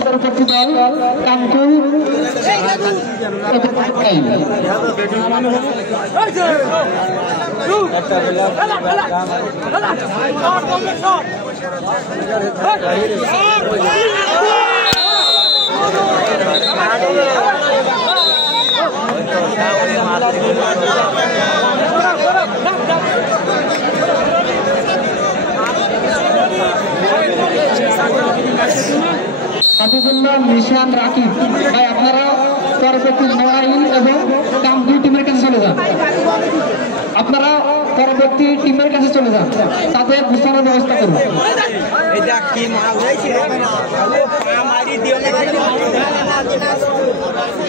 পরবর্তী দল কানকুল হাবিবুল্লাহ নিশান রাকিব ভাই আপনারা পরবর্তী নড়াইল এবং কামকুল টিমের কাছে চলে যান। আপনারা পরবর্তী টিমের কাছে চলে যান, তাদের ঘোষণার ব্যবস্থা করুন।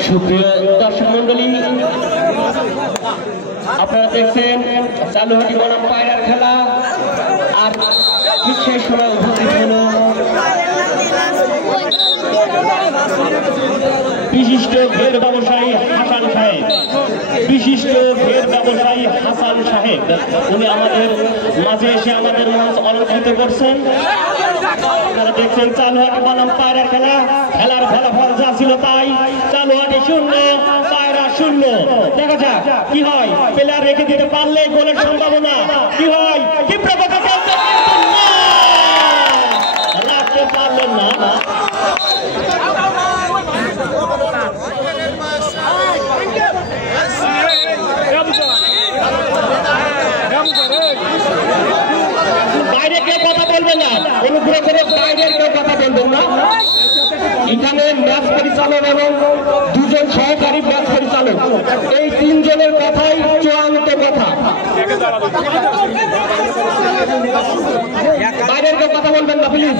সুপ্রিয় দর্শক মন্ডলী, আপনারা দেখছেন চালুহাটি বনাম পায়রার খেলা। আর ঠিক সেই সময় উপস্থিত হল বিশিষ্ট ঘের ব্যবসায়ী হাসান সাহেব। বিশিষ্ট ঘের ব্যবসায়ী হাসান সাহেব উনি আমাদের মাঝে এসে আমাদের মঞ্চ অলঙ্কৃত করছেন। আপনারা দেখছেন চালুহাটি বনাম পায়রা খেলা। খেলার ফলাফল যা ছিল তাই, চালুহাটি 0 পায়রা 0। দেখা যাক কি হয়, প্লেয়ার রেখে দিতে পারলে গোলের সম্ভাবনা কি হয়। কি প্রভাব রাখতে পারলেন না। বাইরে কেউ কথা বলবেন না, অনুগ্রহ করে বাইরের কেউ কথা বলবেন না। এখানে ম্যাচ পরিচালক এবং 2 জন সহকারী ম্যাচ পরিচালক, এই 3 জনের কথাই চূড়ান্ত কথা। বাইরের কেউ কথা বলবেন না প্লিজ।